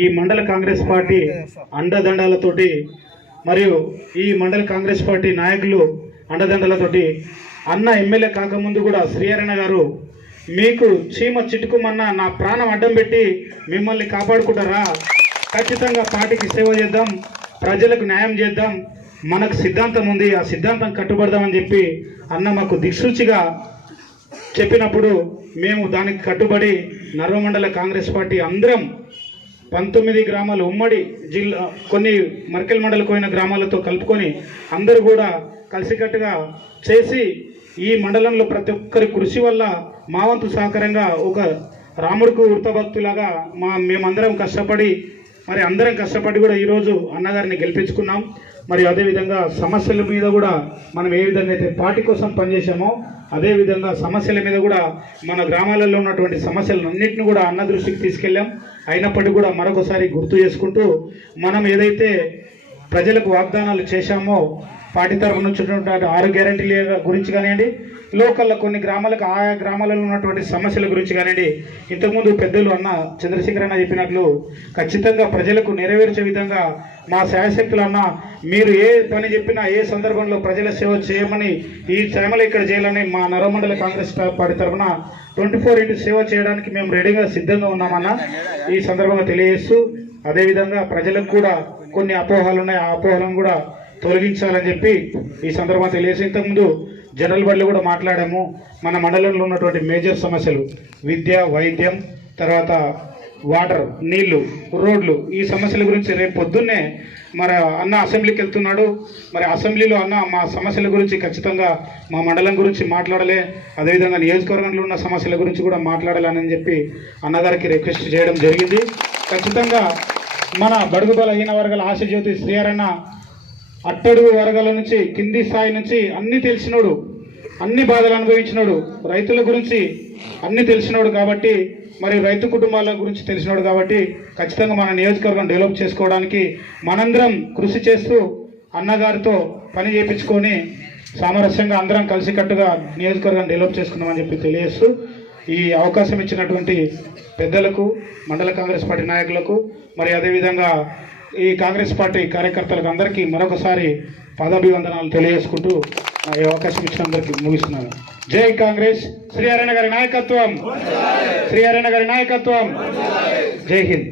ఈ మండల కాంగ్రెస్ పార్టీ అండదండాలతోటి మరియు ఈ మండల కాంగ్రెస్ పార్టీ నాయకులు అండదండలతోటి అన్న ఎమ్మెల్యే కాకముందు కూడా శ్రీహరణ గారు మీకు చీమ చిటుకుమన్న నా ప్రాణం అడ్డం పెట్టి మిమ్మల్ని కాపాడుకుంటారా, ఖచ్చితంగా పార్టీకి సేవ చేద్దాం, ప్రజలకు న్యాయం చేద్దాం, మనకు సిద్ధాంతం ఉంది, ఆ సిద్ధాంతం కట్టుబడదామని చెప్పి అన్న మాకు దిక్సూచిగా చెప్పినప్పుడు మేము దానికి కట్టుబడి నర్వమండల కాంగ్రెస్ పార్టీ అందరం 19 గ్రామాలు ఉమ్మడి జిల్లా కొన్ని మర్కెల్ మండలకు పోయిన గ్రామాలతో కలుపుకొని అందరూ కూడా కలిసికట్టుగా చేసి ఈ మండలంలో ప్రతి ఒక్కరి కృషి వల్ల మా వంతు సహకారంగా ఒక రాముడికి వృతభక్తులాగా మేమందరం కష్టపడి అందరం కష్టపడి కూడా ఈరోజు అన్నగారిని గెలిపించుకున్నాం. మరి అదేవిధంగా సమస్యల మీద కూడా మనం ఏ విధంగా అయితే పార్టీ కోసం పనిచేసామో అదేవిధంగా సమస్యల మీద కూడా మన గ్రామాలలో ఉన్నటువంటి సమస్యలన్నింటినీ కూడా అన్న దృష్టికి తీసుకెళ్ళాం. అయినప్పటికీ కూడా మరొకసారి గుర్తు చేసుకుంటూ మనం ఏదైతే ప్రజలకు వాగ్దానాలు చేశామో పార్టీ తరఫున వచ్చినటువంటి 6 గ్యారెంటీల గురించి కానివ్వండి, లోకల్లో కొన్ని గ్రామాలకు ఆయా గ్రామాలలో ఉన్నటువంటి సమస్యల గురించి కానివ్వండి, ఇంతకుముందు పెద్దలు అన్న చంద్రశేఖర్ అన్న చెప్పినట్లు ఖచ్చితంగా ప్రజలకు నెరవేర్చే విధంగా మా శాయశక్తులు అన్న మీరు ఏ పని చెప్పినా ఏ సందర్భంలో ప్రజల సేవ చేయమని ఈ శ్రమలు ఇక్కడ చేయాలని మా నరమండల కాంగ్రెస్ పార్టీ తరఫున 24x సేవ చేయడానికి మేము రెడీగా సిద్ధంగా ఉన్నామన్న ఈ సందర్భంగా తెలియజేస్తూ, అదేవిధంగా ప్రజలకు కూడా కొన్ని అపోహలు ఉన్నాయి, ఆ అపోహలను కూడా తొలగించాలని చెప్పి ఈ సందర్భంగా తెలియజేసి ఇంతకుముందు జనరల్ బడిలో కూడా మాట్లాడాము. మన మండలంలో ఉన్నటువంటి మేజర్ సమస్యలు విద్య, వైద్యం, తర్వాత వాటర్, నీళ్లు, రోడ్లు, ఈ సమస్యల గురించి రేపు పొద్దున్నే మరి అన్న అసెంబ్లీకి వెళ్తున్నాడు. మరి అసెంబ్లీలో అన్న మా సమస్యల గురించి ఖచ్చితంగా మా మండలం గురించి మాట్లాడలే, అదేవిధంగా నియోజకవర్గంలో ఉన్న సమస్యల గురించి కూడా మాట్లాడాలని చెప్పి అన్నగారికి రిక్వెస్ట్ చేయడం జరిగింది. ఖచ్చితంగా మన బడుగు బలహీన వర్గాల ఆశజ్యోతి శ్రీహరణ అట్టడుగు వర్గాల నుంచి కింది స్థాయి నుంచి అన్ని తెలిసినోడు, అన్ని బాధలు అనుభవించినోడు, రైతుల గురించి అన్ని తెలిసినోడు కాబట్టి మరి రైతు కుటుంబాల గురించి తెలిసినోడు కాబట్టి ఖచ్చితంగా మన నియోజకవర్గం డెవలప్ చేసుకోవడానికి మనందరం కృషి చేస్తూ అన్నగారితో పని చేయించుకొని సామరస్యంగా అందరం కలిసికట్టుగా నియోజకవర్గం డెవలప్ చేసుకుందామని చెప్పి తెలియజేస్తూ ఈ అవకాశం ఇచ్చినటువంటి పెద్దలకు, మండల కాంగ్రెస్ పార్టీ నాయకులకు, మరి అదేవిధంగా ఈ కాంగ్రెస్ పార్టీ కార్యకర్తలకు అందరికీ మరొకసారి పాదాభివందనాలు తెలియజేసుకుంటూ ఈ అవకాశం ఇచ్చిన అందరికీ ముగిస్తున్నాను. జై కాంగ్రెస్, శ్రీహరణ గారి నాయకత్వం, శ్రీహరణ గారి నాయకత్వం, జై హింద్.